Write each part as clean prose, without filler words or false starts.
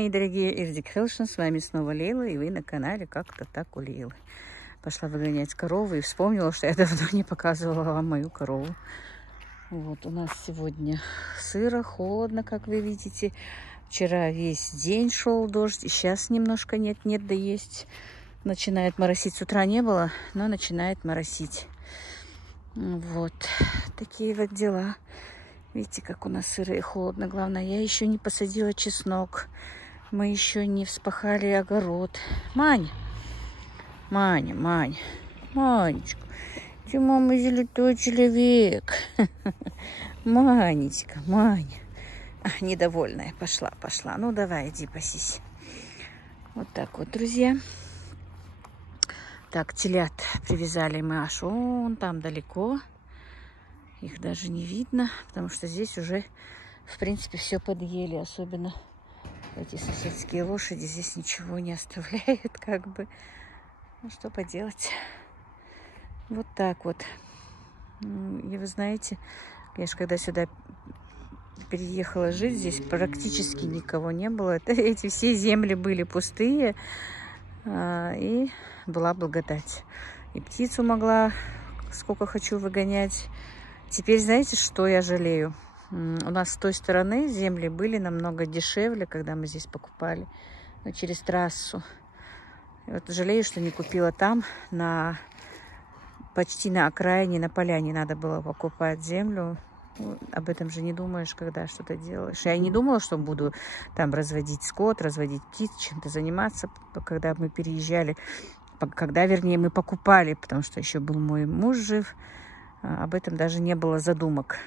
мои дорогие Ирдик Хелшин, с вами снова Лейла, и вы на канале Как-то так у Лейлы. Пошла выгонять корову и вспомнила, что я давно не показывала вам мою корову. Вот у нас сегодня сыро, холодно, как вы видите. Вчера весь день шел дождь, и сейчас немножко нет-нет, да есть. Начинает моросить, с утра не было, но начинает моросить. Вот такие вот дела. Видите, как у нас сыро и холодно. Главное, я еще не посадила чеснок. Мы еще не вспахали огород. Маня, Манечка, ты, мама, золотой человек. Манечка, Маня. Недовольная. Пошла. Ну, давай, иди пасись. Вот так вот, друзья. Так, телят привязали мы аж вон там далеко. Их даже не видно, потому что здесь уже, в принципе, все подъели. Особенно эти соседские лошади здесь ничего не оставляют, как бы. Ну, что поделать. Вот так вот. И вы знаете, конечно, когда сюда переехала жить, здесь практически никого не было. Эти все земли были пустые, и была благодать. И птицу могла сколько хочу выгонять. Теперь знаете, что я жалею? У нас с той стороны земли были намного дешевле, когда мы здесь покупали, но через трассу. И вот жалею, что не купила там, почти на окраине, на поляне надо было покупать землю. Об этом же не думаешь, когда что-то делаешь. Я не думала, что буду там разводить скот, разводить птиц, чем-то заниматься, когда мы переезжали, вернее, мы покупали, потому что еще был мой муж жив. Об этом даже не было задумок.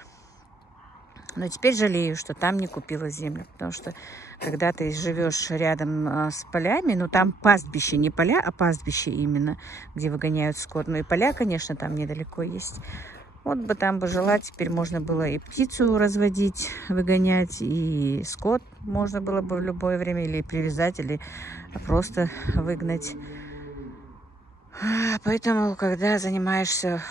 Но теперь жалею, что там не купила землю. Потому что когда ты живешь рядом с полями, ну там пастбище, не поля, а пастбище именно, где выгоняют скот. Ну и поля, конечно, там недалеко есть. Вот бы там бы жила, теперь можно было и птицу разводить, выгонять, и скот можно было бы в любое время или привязать, или просто выгнать. Поэтому, когда занимаешься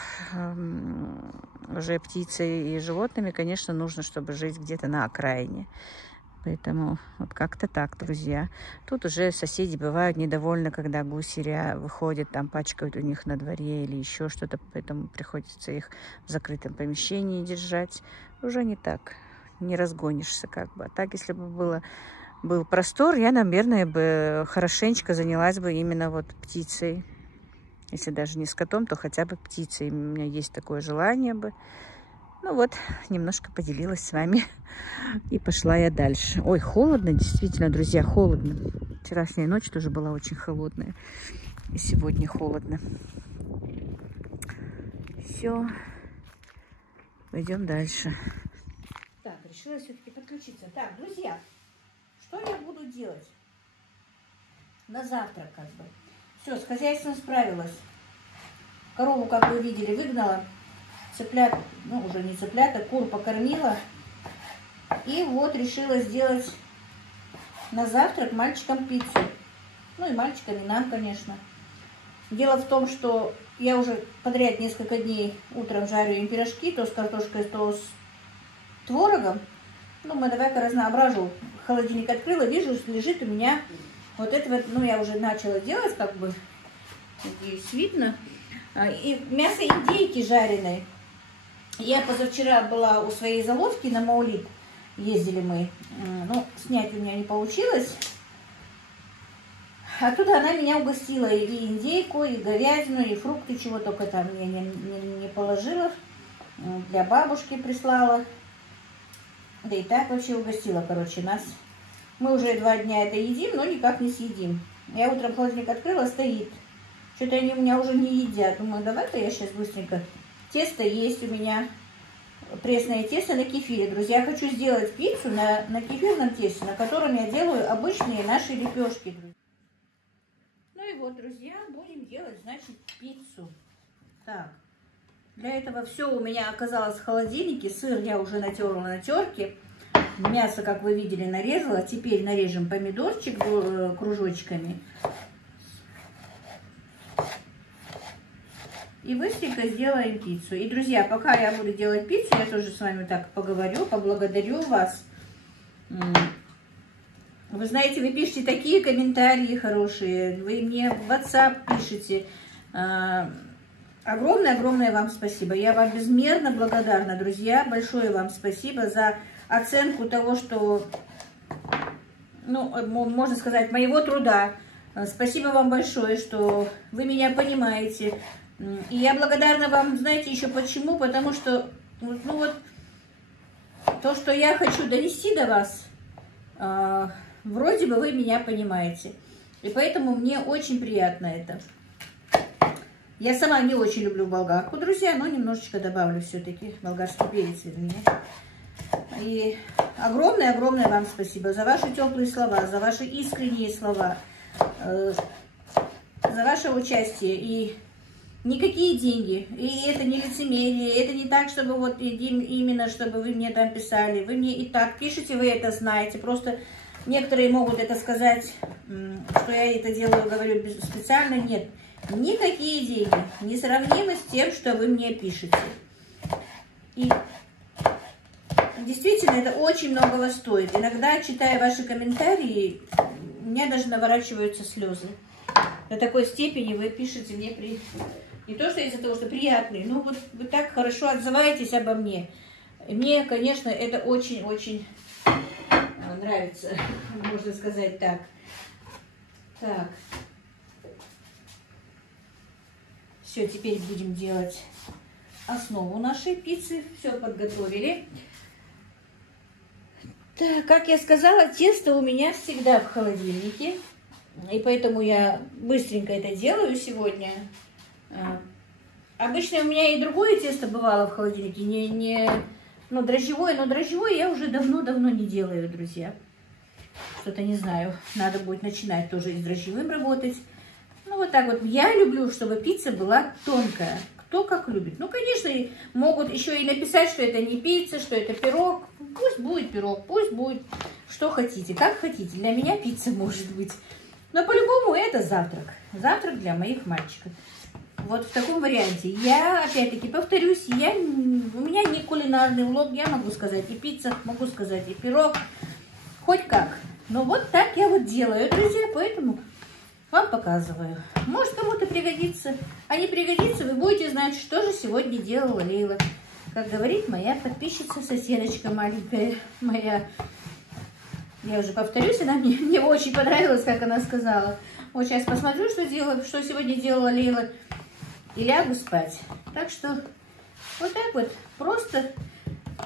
уже птицей и животными, конечно, нужно, чтобы жить где-то на окраине. Поэтому вот как-то так, друзья. Тут уже соседи бывают недовольны, когда гуси выходят, там пачкают у них на дворе или еще что-то. Поэтому приходится их в закрытом помещении держать. Уже не так, не разгонишься как бы. А так, если бы был простор, я, наверное, бы хорошенечко занялась бы именно вот птицей. Если даже не скотом, то хотя бы птицей. У меня есть такое желание бы. Ну вот, немножко поделилась с вами. И пошла я дальше. Ой, холодно, действительно, друзья, холодно. Вчерашняя ночь тоже была очень холодная. И сегодня холодно. Все. Пойдем дальше. Так, решила все-таки подключиться. Так, друзья, что я буду делать? На завтрак как бы. Все, с хозяйством справилась. Корову, как вы видели, выгнала. Цыплят, ну уже не цыплят, а кур покормила. И вот решила сделать на завтрак мальчикам пиццу. Ну и мальчикам, и нам, конечно. Дело в том, что я уже подряд несколько дней утром жарю им пирожки, то с картошкой, то с творогом. Думаю, давай-ка разноображу. Холодильник открыла, вижу, лежит у меня вот это вот, ну я уже начала делать, как бы, здесь видно. И мясо индейки жареной. Я позавчера была у своей заловки на Маулид, ездили мы, но снять у меня не получилось. Оттуда она меня угостила и индейку, и говядину, и фрукты, чего только там мне не положила. Для бабушки прислала. Да и так вообще угостила, короче, нас. Мы уже 2 дня это едим, но никак не съедим. Я утром холодильник открыла, стоит. Что-то они у меня уже не едят. Думаю, давай-ка я сейчас быстренько. Тесто есть у меня. Пресное тесто на кефире. Друзья, я хочу сделать пиццу на кефирном тесте, на котором я делаю обычные наши лепешки. Ну и вот, друзья, будем делать, значит, пиццу. Так, для этого все у меня оказалось в холодильнике. Сыр я уже натерла на терке. Мясо, как вы видели, нарезала. Теперь нарежем помидорчик кружочками. И быстренько сделаем пиццу. И, друзья, пока я буду делать пиццу, я тоже с вами так поговорю, поблагодарю вас Вы знаете, вы пишете такие комментарии хорошие, вы мне в WhatsApp пишете. Огромное-огромное вам спасибо. Я вам безмерно благодарна, друзья. Большое вам спасибо за оценку того, что, ну, можно сказать, моего труда. Спасибо вам большое, что вы меня понимаете. И я благодарна вам, знаете, еще почему? Потому что, ну вот, то, что я хочу донести до вас, вроде бы вы меня понимаете. И поэтому мне очень приятно это. Я сама не очень люблю болгарку, друзья, но немножечко добавлю все-таки болгарский перец, вернее. И огромное-огромное вам спасибо за ваши теплые слова, за ваши искренние слова, за ваше участие. И никакие деньги, и это не лицемерие, это не так, чтобы вот именно, чтобы вы мне там писали. Вы мне и так пишете, вы это знаете. Просто некоторые могут это сказать, что я это делаю, говорю специально. Нет, никакие деньги не сравнимы с тем, что вы мне пишете. И действительно, это очень многого стоит. Иногда, читая ваши комментарии, у меня даже наворачиваются слезы. До такой степени вы пишете мне не то, что из-за того, что приятные, но вот вы так хорошо отзываетесь обо мне. И мне, конечно, это очень-очень нравится, можно сказать так. Так. Все, теперь будем делать основу нашей пиццы. Все подготовили. Так, как я сказала, тесто у меня всегда в холодильнике. И поэтому я быстренько это делаю сегодня. Обычно у меня и другое тесто бывало в холодильнике, ну, дрожжевое, но дрожжевое я уже давно-давно не делаю, друзья. Что-то не знаю, надо будет начинать тоже и с дрожжевым работать. Ну, вот так вот. Я люблю, чтобы пицца была тонкая. Кто как любит. Ну, конечно, могут еще и написать, что это не пицца, что это пирог. Пусть будет пирог, пусть будет что хотите, как хотите. Для меня пицца может быть. Но по-любому это завтрак. Завтрак для моих мальчиков. Вот в таком варианте. Я, опять-таки, повторюсь, у меня не кулинарный влог. Я могу сказать и пицца, могу сказать и пирог. Хоть как. Но вот так я вот делаю, друзья, поэтому вам показываю. Может, кому-то пригодится. А не пригодится, вы будете знать, что же сегодня делала Лейла. Как говорит моя подписчица, соседочка маленькая моя. Я уже повторюсь, она мне очень понравилась, как она сказала. Вот сейчас посмотрю, что сегодня делала Лейла, и лягу спать. Так что вот так вот просто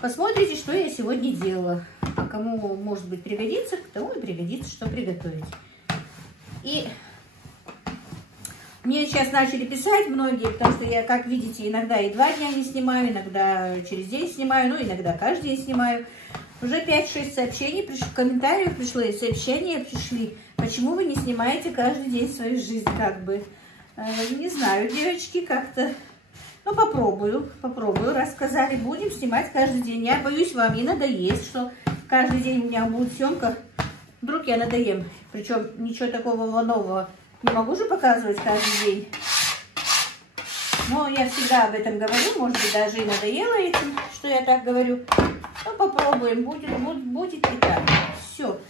посмотрите, что я сегодня делала. А кому, может быть, пригодится, тому и пригодится, что приготовить. И мне сейчас начали писать многие, потому что я, как видите, иногда и 2 дня не снимаю, иногда через день снимаю, ну, иногда каждый день снимаю. Уже 5-6 сообщений, в комментариях пришло, и сообщения пришли. Почему вы не снимаете каждый день свою жизнь, как бы? Не знаю, девочки, как-то... Ну, попробую, раз сказали, будем снимать каждый день. Я боюсь, вам не надоест, что каждый день у меня будет съемка. Вдруг я надоем. Причем ничего такого нового не могу же показывать каждый день. Но я всегда об этом говорю, может быть, даже и надоело этим, что я так говорю. Ну, попробуем, будет и так. Все.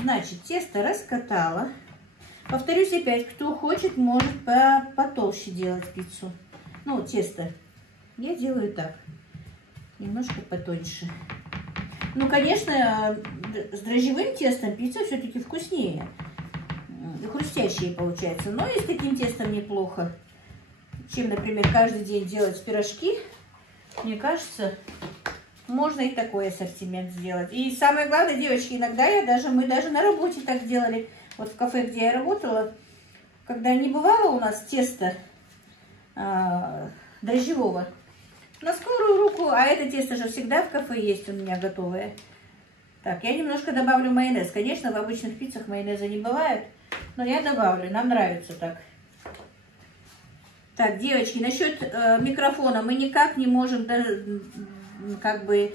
Значит, тесто раскатала. Повторюсь опять, кто хочет, может потолще делать пиццу. Ну, тесто. Я делаю так. Немножко потоньше. Ну, конечно, с дрожжевым тестом пицца все-таки вкуснее. Хрустящие получается. Но и с таким тестом неплохо. Чем, например, каждый день делать пирожки. Мне кажется, можно и такой ассортимент сделать. И самое главное, девочки, иногда мы даже на работе так делали. Вот в кафе, где я работала, когда не бывало у нас теста дрожжевого, на скорую руку, а это тесто же всегда в кафе есть у меня готовое. Так, я немножко добавлю майонез. Конечно, в обычных пиццах майонеза не бывает, но я добавлю, нам нравится так. Так, девочки, насчет микрофона мы никак не можем как бы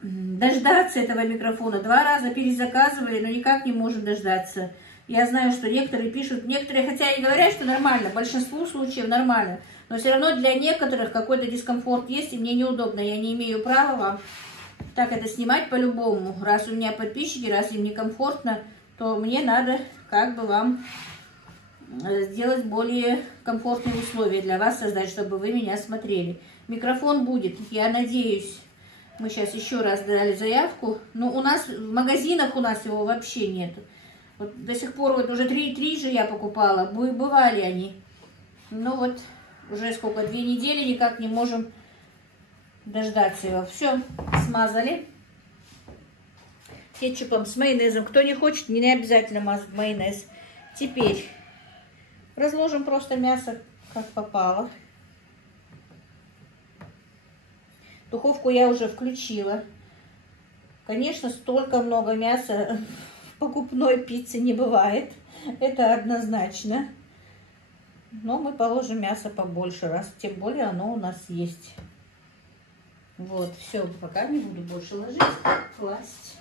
дождаться этого микрофона. 2 раза перезаказывали, но никак не можем дождаться. Я знаю, что некоторые пишут, некоторые хотя и говорят, что нормально, в большинстве случаев нормально, но все равно для некоторых какой-то дискомфорт есть, и мне неудобно. Я не имею права вам так это снимать по-любому. Раз у меня подписчики, раз им некомфортно, то мне надо как бы вам сделать более комфортные условия для вас создать, чтобы вы меня смотрели. Микрофон будет, я надеюсь. Мы сейчас еще раз дали заявку. Но у нас в магазинах у нас его вообще нет. Вот до сих пор вот уже три же я покупала. Бывали они. Ну вот уже сколько, 2 недели никак не можем дождаться его. Все, смазали. Кетчупом с майонезом. Кто не хочет, не обязательно мазать майонез. Теперь разложим просто мясо как попало. Духовку я уже включила. Конечно, столько много мяса в покупной пицце не бывает. Это однозначно. Но мы положим мясо побольше, раз тем более оно у нас есть. Вот, все, пока не буду больше ложить, класть.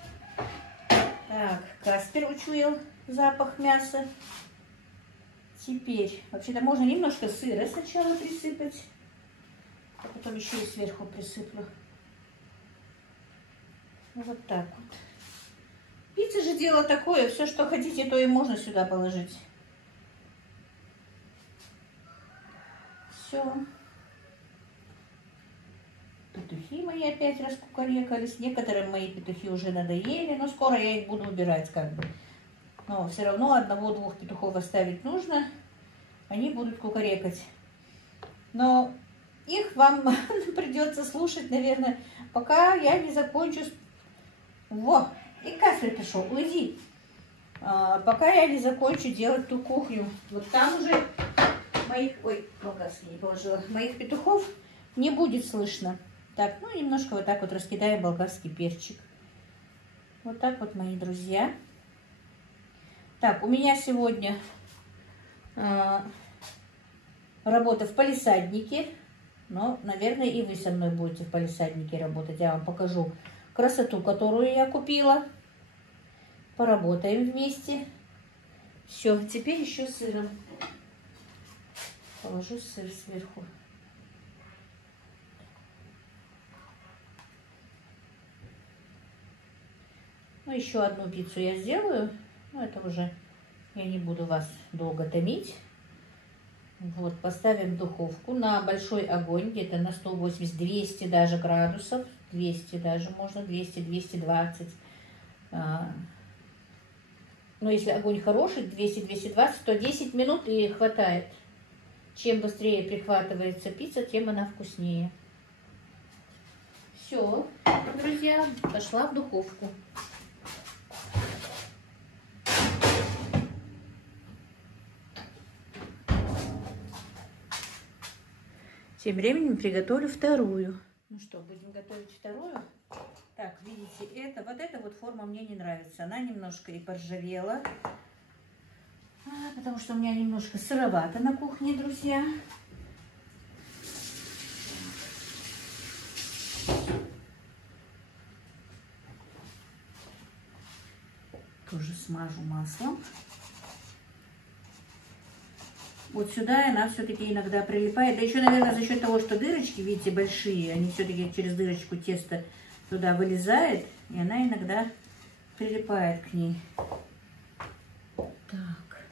Так, Каспер учуял запах мяса. Теперь, вообще-то можно немножко сыра сначала присыпать. А потом еще и сверху присыплю. Вот так вот. Пицца же дело такое, все, что хотите, то и можно сюда положить. Все. Петухи мои опять раскукарекались. Некоторые мои петухи уже надоели, но скоро я их буду убирать как бы. Но все равно одного-двух петухов оставить нужно. Они будут кукарекать. Но их вам придется слушать, наверное, пока я не закончу. Во! И Каспер пришел, уйди. Пока я не закончу делать ту кухню. Вот там уже моих... Ой, болгарский не положила. Моих петухов не будет слышно. Так, ну немножко вот так вот раскидаю болгарский перчик. Вот так вот, мои друзья. Так, у меня сегодня работа в палисаднике. Но, наверное, и вы со мной будете в палисаднике работать. Я вам покажу красоту, которую я купила. Поработаем вместе. Все, теперь еще сыром. Положу сыр сверху. Ну, еще одну пиццу я сделаю. Ну, это уже я не буду вас долго томить. Вот, поставим в духовку на большой огонь, где-то на 180-200 даже градусов. 200 даже можно, 200-220. Но если огонь хороший, 200-220, то 10 минут и хватает. Чем быстрее прихватывается пицца, тем она вкуснее. Все, друзья, пошла в духовку. Тем временем приготовлю вторую. Ну что, будем готовить вторую? Так, видите, вот эта вот форма мне не нравится. Она немножко и поржавела. Потому что у меня немножко сыровато на кухне, друзья. Тоже смажу маслом. Вот сюда она все-таки иногда прилипает. Да еще, наверное, за счет того, что дырочки, видите, большие, они все-таки через дырочку тесто туда вылезает, и она иногда прилипает к ней. Так.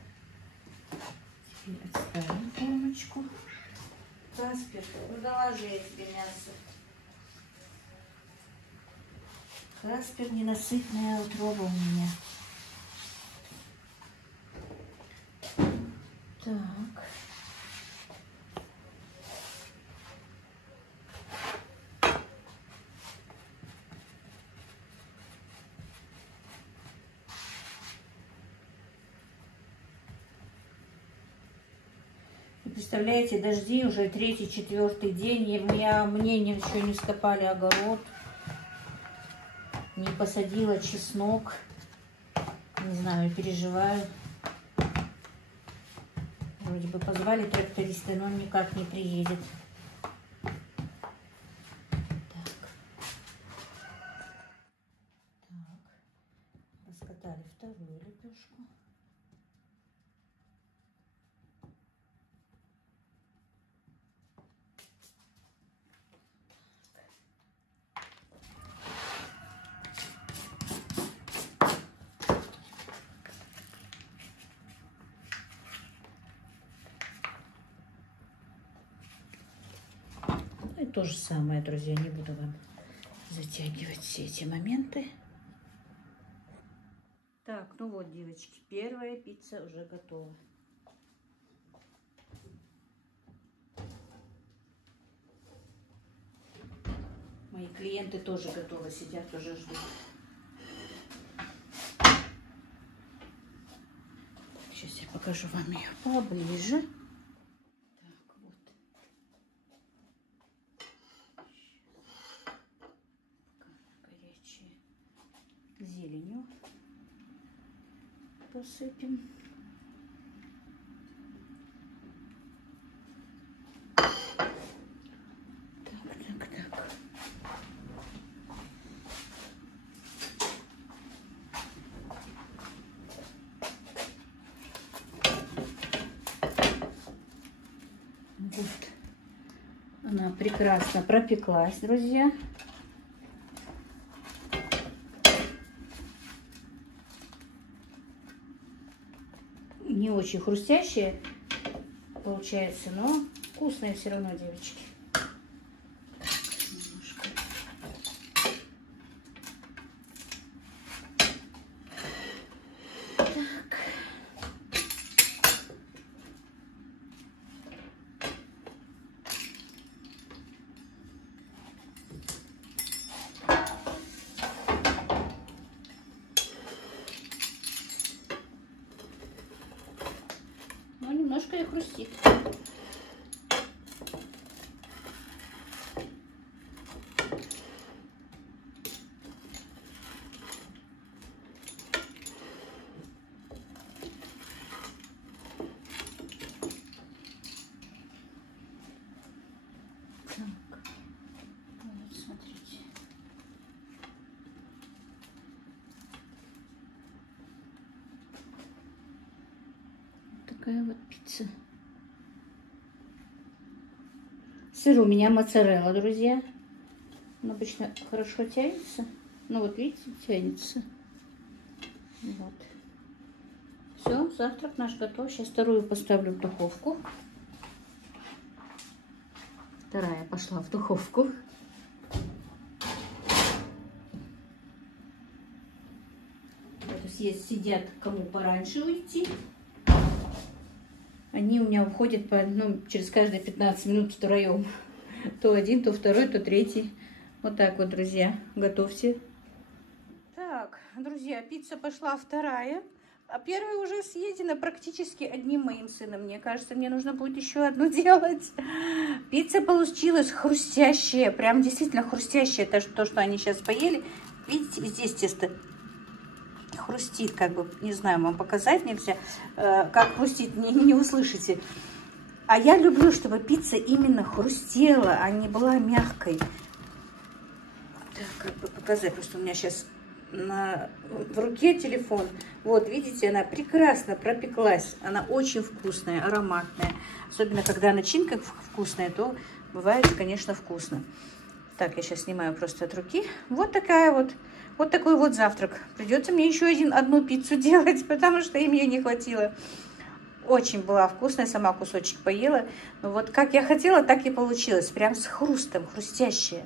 Теперь отставим формочку. Каспер, ну доложи я тебе мясо. Каспер, ненасытная утроба у меня. Так. И представляете, дожди уже 3-4 день, и мне еще не вскопали огород, не посадила чеснок. Не знаю, переживаю. Вроде бы позвали тракториста, но он никак не приедет. Так. Раскатали вторую лепешку. Тут то же самое, друзья, не буду вам затягивать все эти моменты. Так, ну вот, девочки, первая пицца уже готова. Мои клиенты тоже готовы, сидят, уже ждут. Сейчас я покажу вам ее поближе. Так, вот. Пока горячая. Зеленью посыпем. Так. Вот. Она прекрасно пропеклась, друзья. Не очень хрустящая получается, но вкусная все равно, девочки. Немножко. Так. Ну, немножко и хрустит. Так, вот смотрите. Вот такая вот пицца. Сыр у меня моцарелла, друзья. Он обычно хорошо тянется. Ну вот видите, тянется. Вот. Все, завтрак наш готов. Сейчас вторую поставлю в духовку. Вторая пошла в духовку. Вот здесь сидят, кому пораньше уйти. Они у меня уходят через каждые 15 минут втроем. То один, то второй, то третий. Вот так вот, друзья, готовьте. Так, друзья, пицца пошла вторая. А первая уже съедена практически одним моим сыном. Мне кажется, мне нужно будет еще одну делать. Пицца получилась хрустящая. Прям действительно хрустящая. То, что они сейчас поели. Видите, здесь тесто хрустит, как бы, не знаю, вам показать нельзя. Как хрустит, не услышите. А я люблю, чтобы пицца именно хрустела, а не была мягкой. Так, как бы показать, просто у меня сейчас в руке телефон. Вот, видите, она прекрасно пропеклась. Она очень вкусная, ароматная. Особенно, когда начинка вкусная, то бывает, конечно, вкусно. Так, я сейчас снимаю просто от руки. Вот такой вот завтрак. Придется мне еще одну пиццу делать, потому что им ее не хватило. Очень была вкусная, сама кусочек поела. Но вот как я хотела, так и получилось. Прям с хрустом, хрустящая.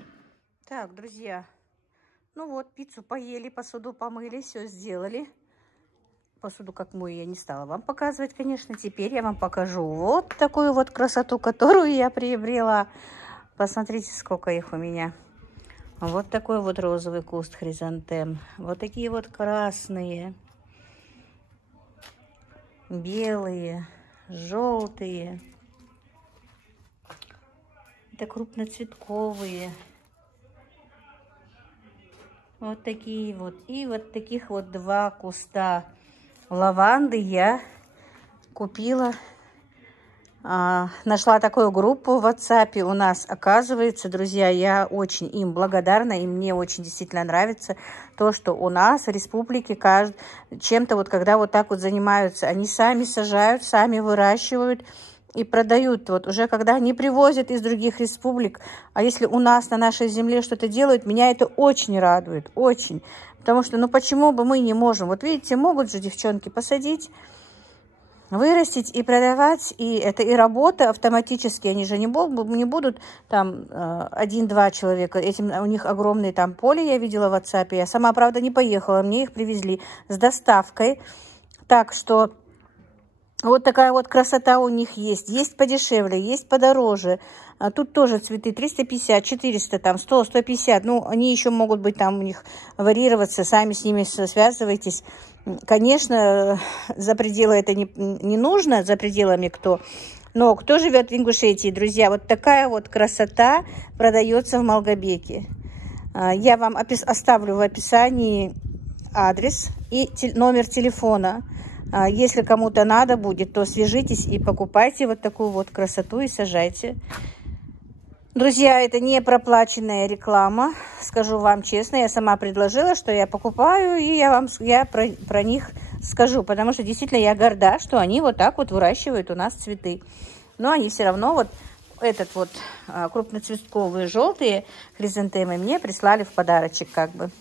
Так, друзья. Ну вот, пиццу поели, посуду помыли, все сделали. Посуду как мою я не стала вам показывать, конечно. Теперь я вам покажу вот такую вот красоту, которую я приобрела. Посмотрите, сколько их у меня. Вот такой вот розовый куст хризантем. Вот такие вот красные, белые, желтые. Это крупноцветковые. Вот такие вот. И вот таких вот два куста лаванды я купила. Нашла такую группу в WhatsApp у нас. Оказывается, друзья, я очень им благодарна. И мне очень действительно нравится то, что у нас в республике чем-то вот когда вот так вот занимаются. Они сами сажают, сами выращивают и продают. Вот уже когда они привозят из других республик, а если у нас на нашей земле что-то делают, меня это очень радует, очень. Потому что, ну почему бы мы не можем? Вот видите, могут же девчонки посадить вырастить и продавать, и это и работа автоматически, они же не будут там 1-2 человека, этим у них огромные там поле, я видела в WhatsApp, я сама, правда, не поехала, мне их привезли с доставкой, так что вот такая вот красота у них есть подешевле, есть подороже. А тут тоже цветы 350, 400, там 100, 150. Ну, они еще могут быть там у них варьироваться, сами с ними связывайтесь. Конечно, за пределы это не нужно, за пределами кто. Но кто живет в Ингушетии, друзья, вот такая вот красота продается в Малгобеке. Я вам оставлю в описании адрес и номер телефона. Если кому-то надо будет, то свяжитесь и покупайте вот такую вот красоту и сажайте. Друзья, это не проплаченная реклама, скажу вам честно. Я сама предложила, что я покупаю, и я про них скажу, потому что действительно я горда, что они вот так вот выращивают у нас цветы. Но они все равно вот этот вот крупноцветковые желтые хризантемы мне прислали в подарочек как бы.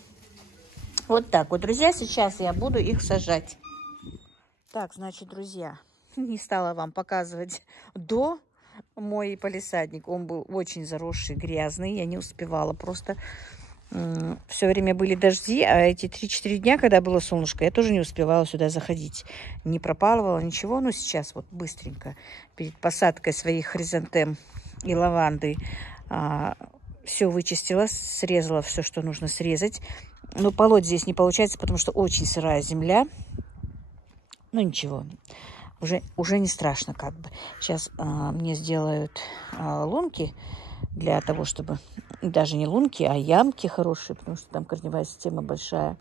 Вот так вот, друзья, сейчас я буду их сажать. Так, значит, друзья, не стала вам показывать до мой палисадник. Он был очень заросший, грязный. Я не успевала просто. Все время были дожди, а эти 3-4 дня, когда было солнышко, я тоже не успевала сюда заходить. Не пропалывала ничего, но сейчас вот быстренько перед посадкой своих хризантем и лаванды все вычистила, срезала все, что нужно срезать. Но полоть здесь не получается, потому что очень сырая земля. Ну ничего, уже не страшно как бы. Сейчас мне сделают лунки для того, чтобы... Даже не лунки, а ямки хорошие, потому что там корневая система большая.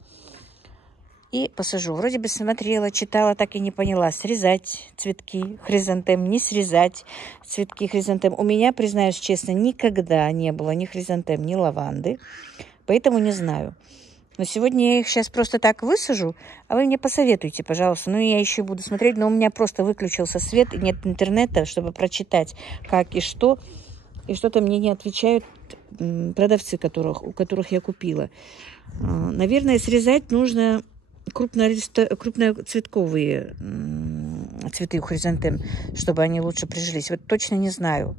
И посажу. Вроде бы смотрела, читала, так и не поняла. Срезать цветки хризантем, не срезать цветки хризантем. У меня, признаюсь честно, никогда не было ни хризантем, ни лаванды. Поэтому не знаю. Но сегодня я их сейчас просто так высажу, а вы мне посоветуйте, пожалуйста. Ну, я еще буду смотреть, но у меня просто выключился свет, и нет интернета, чтобы прочитать, как и что. И что-то мне не отвечают продавцы, у которых я купила. Наверное, срезать нужно крупноцветковые цветы у хризантем, чтобы они лучше прижились. Вот точно не знаю,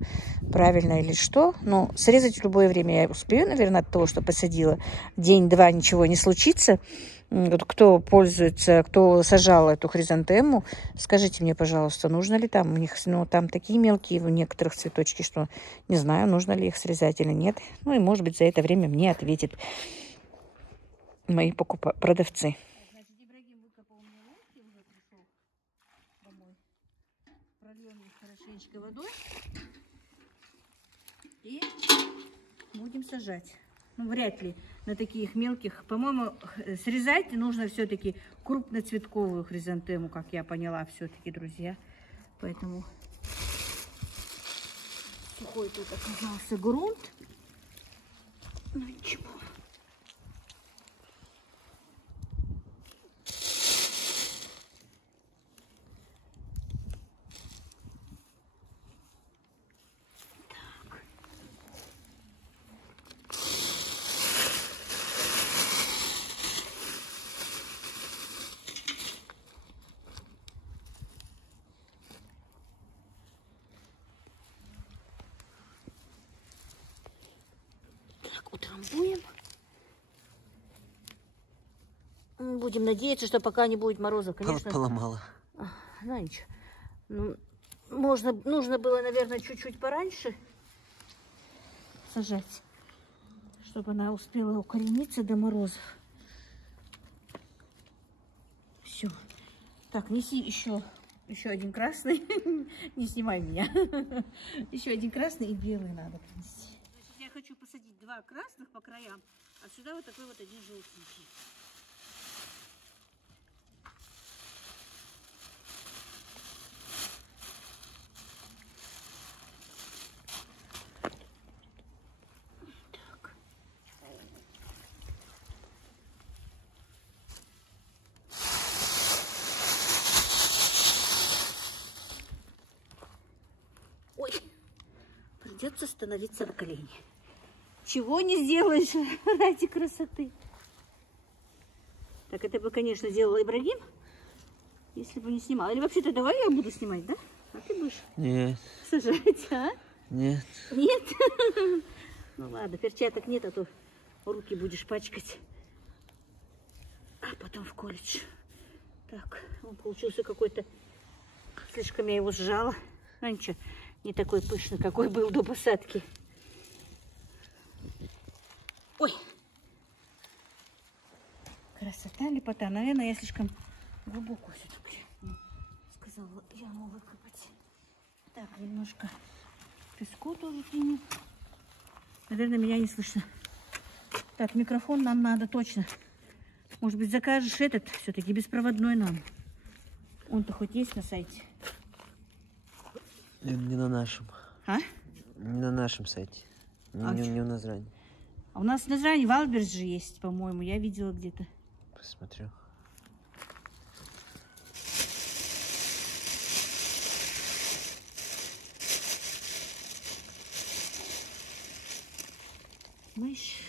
правильно или что, но срезать в любое время я успею, наверное, от того, что посадила. День-два ничего не случится. Вот кто пользуется, кто сажал эту хризантему, скажите мне, пожалуйста, нужно ли там у них, ну, там такие мелкие у некоторых цветочки, что не знаю, нужно ли их срезать или нет. Ну, и, может быть, за это время мне ответят мои продавцы. Хорошенечко водой и будем сажать. Ну, вряд ли на таких мелких. По-моему, срезать нужно все-таки крупноцветковую хризантему, как я поняла, все-таки, друзья. Поэтому сухой тут оказался грунт. Ну, ничего. Утрамбуем. Будем надеяться, что пока не будет морозов, конечно. Поломала. Ну ничего. Ну, нужно было, наверное, чуть-чуть пораньше сажать, чтобы она успела укорениться до морозов. Все. Так, неси еще один красный. Не снимай меня. Еще один красный и белый надо принести. Я хочу посадить 2 красных по краям, а сюда вот такой вот один желтенький. Так. Ой, придется становиться на колени. Чего не сделаешь ради красоты. Так, это бы, конечно, делал Ибрагим. Если бы не снимала. Или вообще-то давай я буду снимать, да? А ты будешь Нет. сажать, а? Нет. Нет? Ну ладно, перчаток нет, а то руки будешь пачкать. А потом в колледж. Так, он получился какой-то... Слишком я его сжала. Ну ничего, не такой пышный, какой был до посадки. Ой! Красота, лепота. Наверное, я слишком глубоко все-таки сказала яму выкопать. Так, немножко песку тоже кинем. Наверное, меня не слышно. Так, микрофон нам надо точно. Может быть, закажешь этот все-таки беспроводной нам. Он-то хоть есть на сайте? Не на нашем. А? Не на нашем сайте. Не у Назрани. А у нас в Назрани Валберс же есть, по-моему. Я видела где-то. Посмотрю. Мышь.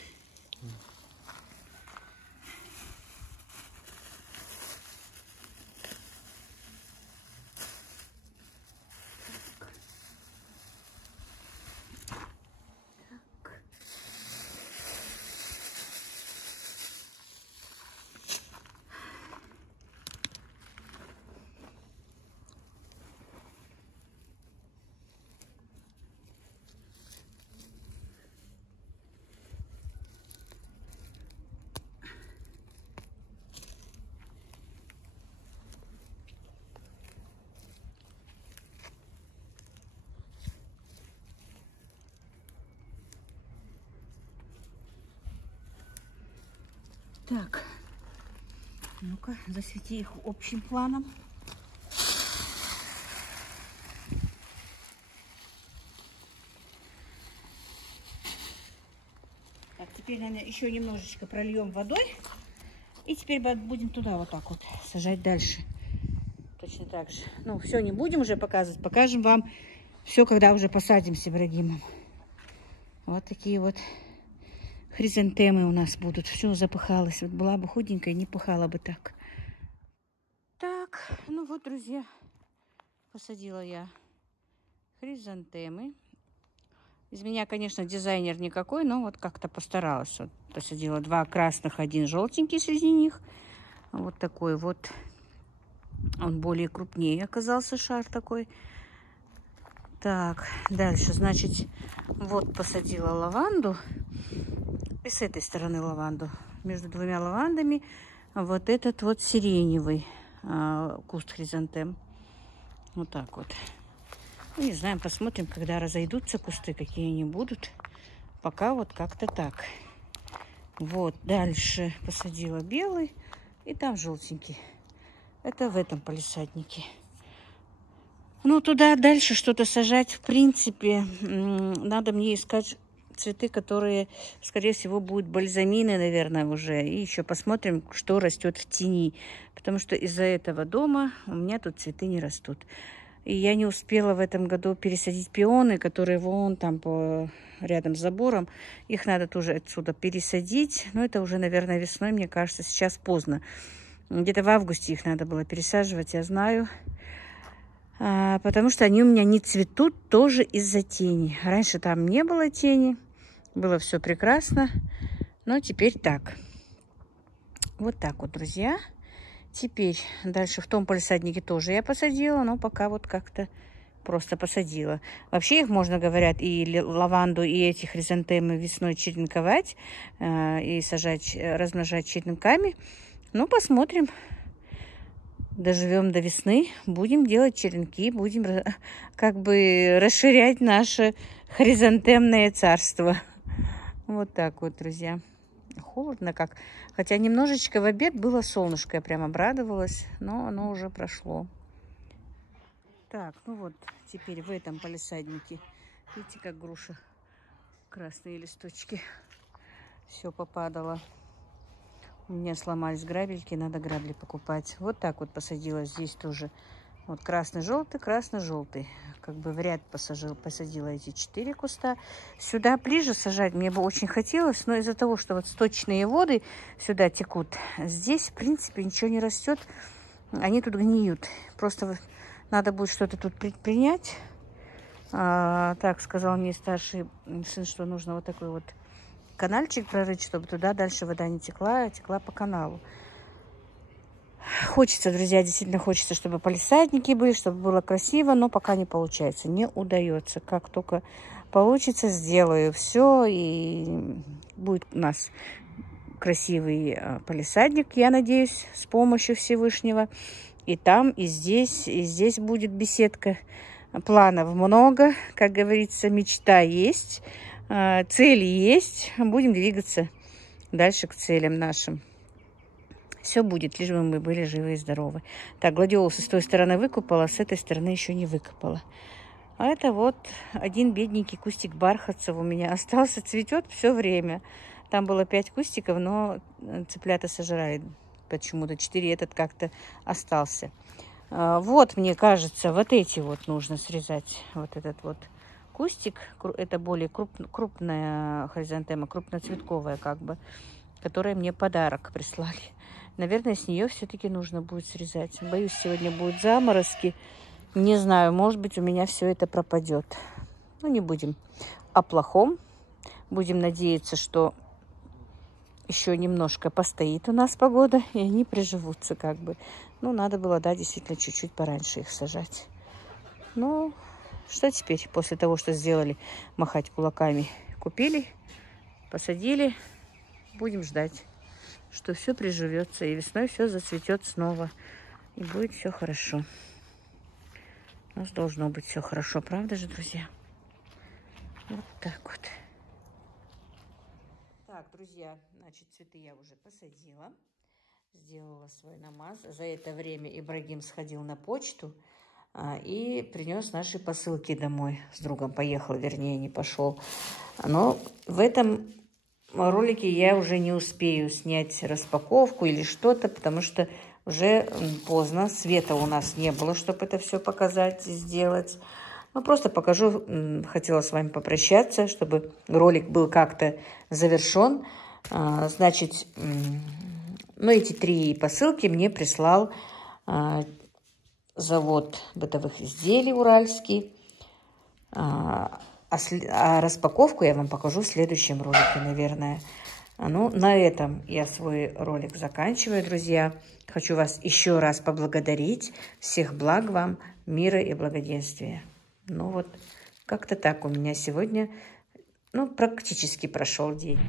Так, ну-ка, засвети их общим планом. Так, теперь, наверное, еще немножечко прольем водой. И теперь будем туда вот так вот сажать дальше. Точно так же. Ну, все не будем уже показывать. Покажем вам все, когда уже посадим с Ибрагимом. Вот такие вот хризантемы у нас будут. Все запыхалось. Вот была бы худенькая, не пыхала бы так. Так, ну вот, друзья, посадила я хризантемы. Из меня, конечно, дизайнер никакой, но вот как-то постаралась. Вот посадила 2 красных, 1 желтенький среди них. Вот такой вот. Он более крупнее оказался, шар такой. Так, дальше, значит, вот посадила лаванду. И с этой стороны лаванду. Между 2 лавандами вот этот вот сиреневый куст хризантем. Вот так вот. Ну, не знаю, посмотрим, когда разойдутся кусты, какие они будут. Пока вот как-то так. Вот, дальше посадила белый. И там желтенький. Это в этом палисаднике. Ну, туда дальше что-то сажать, в принципе, надо мне искать цветы, которые, скорее всего, будут бальзамины, наверное, уже. И еще посмотрим, что растет в тени. Потому что из-за этого дома у меня тут цветы не растут. И я не успела в этом году пересадить пионы, которые вон там рядом с забором. Их надо тоже отсюда пересадить. Но это уже, наверное, весной, мне кажется, сейчас поздно. Где-то в августе их надо было пересаживать, я знаю. Потому что они у меня не цветут тоже из-за тени. Раньше там не было тени. Было все прекрасно. Но теперь так. Вот так вот, друзья. Теперь дальше в том палисаднике тоже я посадила. Но пока вот как-то просто посадила. Вообще их можно, говорят, и лаванду, и эти хризантемы весной черенковать. И сажать, размножать черенками. Ну, посмотрим. Доживем до весны, будем делать черенки, будем как бы расширять наше хризантемное царство. Вот так вот, друзья. Холодно как. Хотя немножечко в обед было солнышко, я прям обрадовалась, но оно уже прошло. Так, ну вот, теперь в этом палисаднике. Видите, как груша. Красные листочки. Все попадало. У меня сломались грабельки, надо грабли покупать. Вот так вот посадила здесь тоже. Вот красный-желтый, красный-желтый. Как бы в ряд посадила эти 4 куста. Сюда ближе сажать мне бы очень хотелось, но из-за того, что вот сточные воды сюда текут, здесь, в принципе, ничего не растет. Они тут гниют. Просто надо будет что-то тут предпринять. Так сказал мне старший сын, что нужно вот такой вот канальчик прорыть, чтобы туда дальше вода не текла, а текла по каналу. Хочется, друзья, действительно хочется, чтобы палисадники были, чтобы было красиво, но пока не получается, не удается. Как только получится, сделаю все, и будет у нас красивый палисадник, я надеюсь, с помощью Всевышнего. И там, и здесь будет беседка. Планов много, как говорится, мечта есть, цели есть. Будем двигаться дальше к целям нашим. Все будет, лишь бы мы были живы и здоровы. Так, гладиолусы с той стороны выкопала, с этой стороны еще не выкопала. А это вот один бедненький кустик бархатцев у меня остался, цветет все время. Там было 5 кустиков, но цыплята сожрали почему-то 4, этот как-то остался. Вот, мне кажется, вот эти вот нужно срезать. Вот этот вот кустик, это более крупная хризантема, крупноцветковая как бы, которая мне подарок прислали. Наверное, с нее все-таки нужно будет срезать. Боюсь, сегодня будут заморозки. Не знаю, может быть, у меня все это пропадет. Ну, не будем о плохом. Будем надеяться, что еще немножко постоит у нас погода, и они приживутся как бы. Ну, надо было, да, действительно, чуть-чуть пораньше их сажать. Ну, что теперь, после того, что сделали, махать кулаками? Купили, посадили, будем ждать, что все приживется, и весной все зацветет снова, и будет все хорошо. У нас должно быть все хорошо, правда же, друзья? Вот так вот. Так, друзья, значит, цветы я уже посадила, сделала свой намаз. За это время Ибрагим сходил на почту и принес наши посылки домой. С другом поехал, вернее, не пошел. Но в этом ролике я уже не успею снять распаковку или что-то, потому что уже поздно. Света у нас не было, чтобы это все показать и сделать. Ну, просто покажу, хотела с вами попрощаться, чтобы ролик был как-то завершен. Значит, ну, эти 3 посылки мне прислал завод бытовых изделий уральский. А распаковку я вам покажу в следующем ролике, наверное. Ну, на этом я свой ролик заканчиваю, друзья. Хочу вас еще раз поблагодарить. Всех благ вам, мира и благоденствия. Ну вот, как-то так у меня сегодня, ну, практически прошел день.